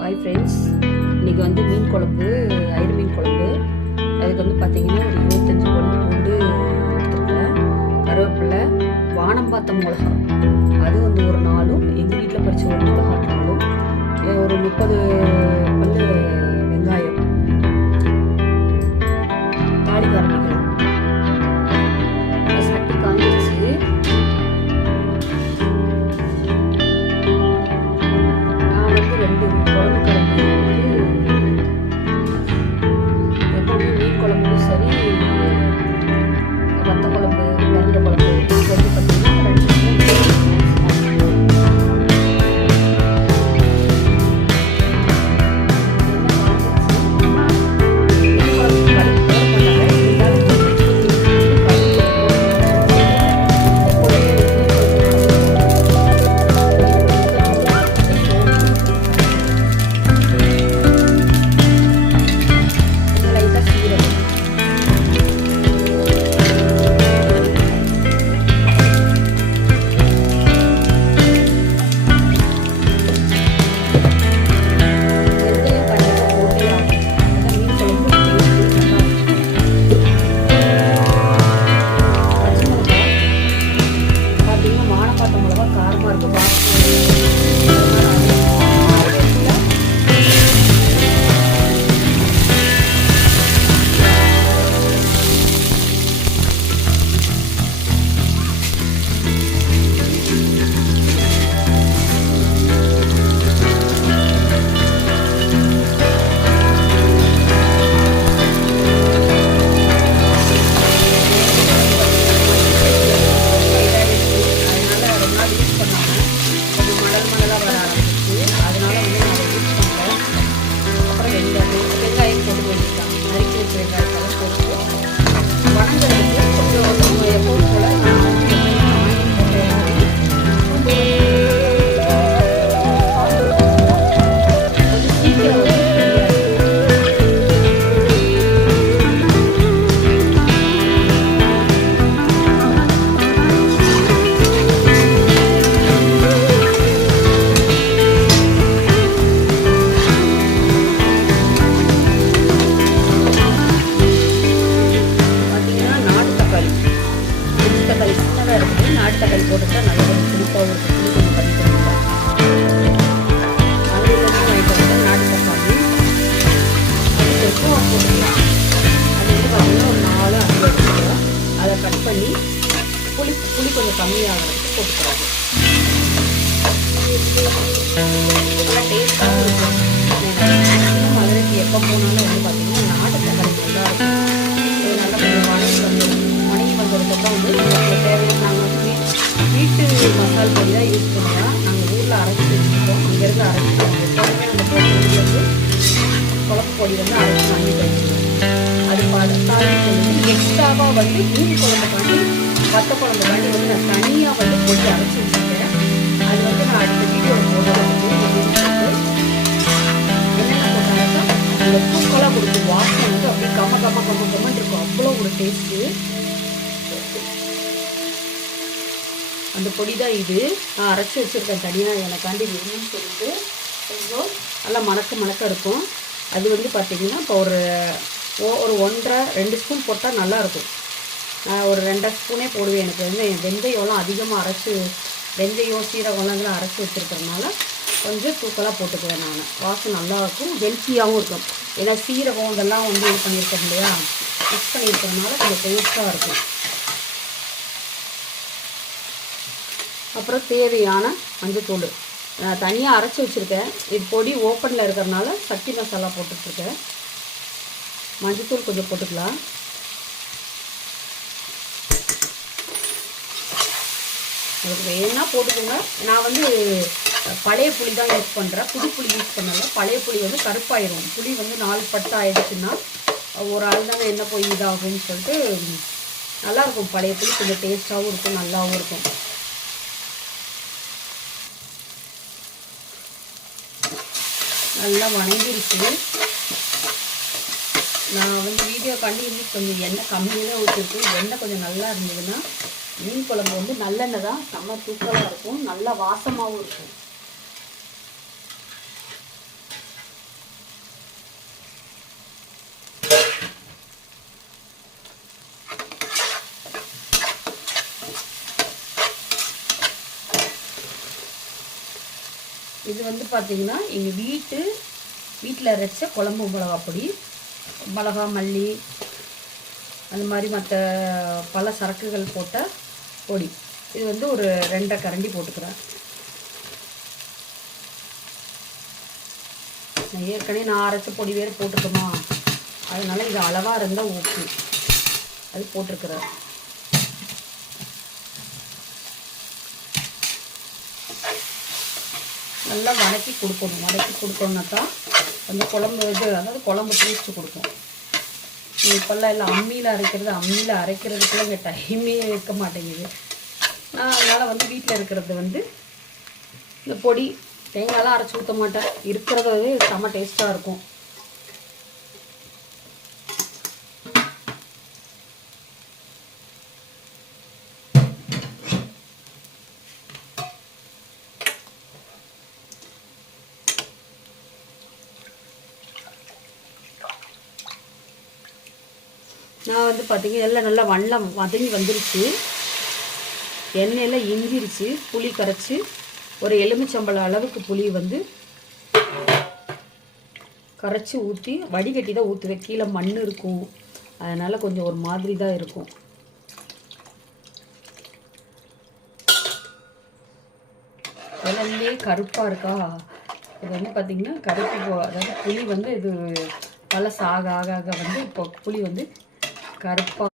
Hi friends, இன்றைக்கி வந்து மீன் குழம்பு, ஐரு மீன் குழம்பு. அதுக்கு வந்து பார்த்திங்கன்னா ஒரு 25 பல்லு பூண்டு எடுத்துருக்கேன், கருவேப்பிலை, வானம்பாத்தம் மிளகா அது வந்து ஒரு 4, எங்கள் வீட்டில் பறித்த ஒரு மிளகா 4, ஒரு 30 பல்லு வெங்காயம். தாளிக்க ஆரம்பிக்கலாம். சட்டி காஞ்சிருச்சு. நான் வந்து 2 குழம்பு கரண்டி எப்பவுமே மீன் குழம்பும் சரி, வத்த குழம்பு, மிளகு குழம்பு இது வந்து பார்த்தீங்கன்னா 2 நாட்டு தக்காளி போட்டுட்டா நல்லா கொஞ்சம் புளிப்பாகவும் இருக்கும். புளி கொஞ்சம் கம்மி பண்ணிக்கலாம். அங்கேருந்து வாங்கிட்டு வந்து நாட்டு தக்காளி அதுக்கு போட்டுக்கலாம். அது வந்து பார்த்திங்கன்னா ஒரு 4 அஞ்சு எடுத்துக்கலாம். அதை கட் பண்ணி புளி கொஞ்சம் கம்மியாகிறதுக்கு போட்டுக்கிறாங்க. நல்லா டேஸ்ட்டாகவும் இருக்கும். மேக்ஸிமம் மதுரைக்கு எப்போ போனாலும் வந்து பார்த்திங்கன்னா நாட்டு தக்காளி நல்லா இருக்கும். நல்லா கொஞ்சம் வணங்கி வந்ததுக்கப்புறம் வந்து தேவையான நாங்கள் வந்து வீட்டு மசால் பொடி தான் யூஸ் பண்ணுவோம். நாங்கள் ஊரில் அரைச்சி வச்சுருக்கோம். அங்கேருந்து அரைச்சிடுவோம். எப்போதுமே அந்த பொடி வந்து குழம்பு பொடி வந்து அரைச்சி வாங்கிட்டு வச்சுருவோம். அது தாளிக்கு வந்து எக்ஸ்ட்ராவாக வந்து மீன் குழம்புக்காண்டி வத்த குழம்புக்காண்டி வந்து நான் தனியாக வந்து பொடி அரைச்சி வச்சுருக்கேன். அது வந்து நான் அடுத்த வீடியோ போடுறது என்னென்ன போட்டாங்கக்கா அந்த தூக்கலாக கொடுக்கும். வாசனை வந்து அப்படியே கம்மன்னு இருக்கும். அவ்வளோ ஒரு டேஸ்ட்டு. அந்த பொடி தான் இது. நான் அரைச்சி வச்சுருக்கேன் தனியாக எனக்காண்டி வேணும்னு சொல்லிட்டு. கொஞ்சம் நல்லா மணக்க இருக்கும். அது வந்து பார்த்திங்கன்னா இப்போ ஒரு 1.5 2 ஸ்பூன் போட்டால் நல்லாயிருக்கும். நான் ஒரு 2 ஸ்பூனே போடுவேன். எனக்கு வந்து வெந்தயம்லாம் அதிகமாக அரைச்சி, வெந்தயம் சீரகம்லாம் அரைச்சி வச்சுருக்கிறதுனால கொஞ்சம் தூக்கலாக போட்டுக்குவேன் நான். வாசம் நல்லாயிருக்கும், ஹெல்த்தியாகவும் இருக்கும். ஏன்னா சீரகம் இதெல்லாம் வந்து இது பண்ணியிருக்கேன் இல்லையா, மிக்ஸ் பண்ணியிருக்கிறதுனால கொஞ்சம் டேஸ்ட்டாக இருக்கும். அப்புறம் தேவையான மஞ்சத்தூள் தனியாக அரைச்சி வச்சுருக்கேன். இது பொடி ஓப்பனில் இருக்கிறதுனால சக்தி மசாலா போட்டுட்ருக்கேன். மஞ்சத்தூள் கொஞ்சம் போட்டுக்கலாம். அதுக்கு வேணா போட்டுக்கோங்க. நான் வந்து பழைய புளி தான் யூஸ் பண்ணுறேன், புது புளி யூஸ் பண்ணல. பழைய புளி வந்து கருப்பாயிடும். புளி வந்து 4 பட்டு ஆயிடுச்சுன்னா ஒரு ஆள் தானே என்ன போய் இதாகும்னு சொல்லிட்டு நல்லாயிருக்கும். பழைய புளி கொஞ்சம் டேஸ்ட்டாகவும் இருக்கும், நல்லாவும் இருக்கும். நல்லா வணங்கிருச்சு. நான் வந்து வீடியோ பண்ணி இன்னைக்கு கொஞ்சம் எண்ணெய் கம்மியாக தான் ஊற்றிருக்கேன். எண்ணெய் கொஞ்சம் நல்லா இருந்ததுன்னா மீன் குழம்பு வந்து நல்லெண்ணெய் தான் செம்ம தூக்கலாக இருக்கும், நல்லா வாசமாகவும் இருக்கும். இது வந்து பார்த்திங்கன்னா எங்கள் வீட்டில் அரைச்ச குழம்பு மிளகா பொடி, மிளகா, மல்லி, அந்த மாதிரி மற்ற பல சரக்குகள் போட்ட பொடி. இது வந்து ஒரு 2 கரண்டி போட்டுக்கிறேன். ஏற்கனவே நான் அரைச்ச பொடி வேறு போட்டுட்டோமா, அதனால இது அளவாக இருந்தால் ஓகே, அது போட்டிருக்கிறேன். நல்லா வதக்கி கொடுக்கணும். வதக்கி கொடுத்தோன்னா தான் அந்த குழம்பு அதாவது குழம்பு டேஸ்ட்டு கொடுக்கும். இப்போல்லாம் எல்லாம் அம்மியில் அரைக்கிறதுக்குள்ள இங்கே டைமே இருக்க மாட்டேங்குது. நான் அதனால் வந்து வீட்டில் இருக்கிறது வந்து இந்த பொடி, தேங்காயெலாம் அரைச்சி ஊற்ற மாட்டேன். இருக்கிறது செம்ம டேஸ்ட்டாக இருக்கும். நான் வந்து பார்த்திங்கன்னா எல்லாம் நல்லா வதங்கி வந்துருச்சு. எண்ணெயெல்லாம் இஞ்சிருச்சு. புளி கரைச்சி ஒரு எலுமிச்சம்பழம் அளவுக்கு புளி வந்து கரைச்சி ஊற்றி வடிகட்டி தான் ஊற்றுவேன். கீழே மண் இருக்கும், அதனால் கொஞ்சம் ஒரு மாதிரி தான் இருக்கும். இலந்தே கருப்பாக இருக்கா, இது வந்து பார்த்திங்கன்னா கருப்பு. அதாவது புளி வந்து இது பழசு ஆக ஆக வந்து இப்போ புளி வந்து கருப்பாக